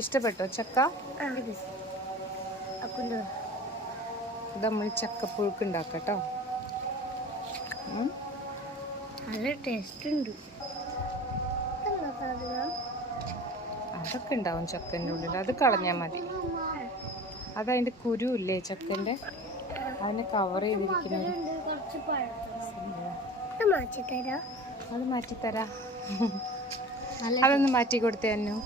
ഇഷ്ടപ്പെട്ടോ ചക്ക? ഇത് നമ്മൾ ചക്കപ്പുഴുക്ക് ഉണ്ടാക്കട്ടോ. നല്ല ടേസ്റ്റ് ഉണ്ട്. അതൊക്കെ ഉണ്ടാവും ചക്കൻ്റെ ഉള്ളിൽ, അത് കളഞ്ഞാൽ മതി. അതതിൻ്റെ കുരു ഇല്ലേ ചക്കൻ്റെ, അതിനെ കവർ ചെയ്തിരിക്കുന്നത്. അത് മാറ്റിത്തരാ. അതൊന്ന് മാറ്റി കൊടുത്തേ അന്നു.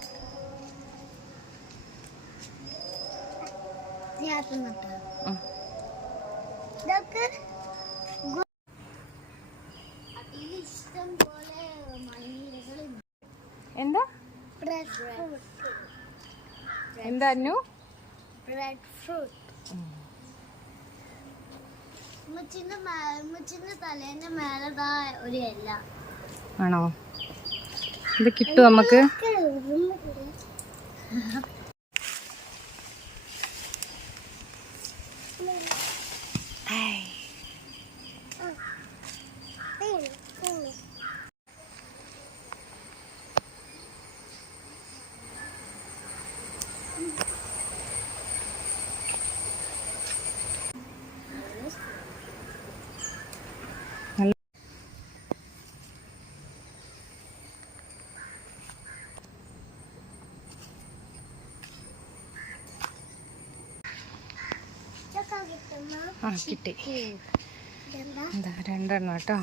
എന്താ എന്താ അന്നു? Bread fruit. മുച്ചിന്റെ തലേന്റെ മേലതാ ഒരു ഇല. ആണോ? ഇത് കിട്ടും നമുക്ക്? ആ കിട്ടി. എന്താ 2 എണ്ണം കേട്ടോ.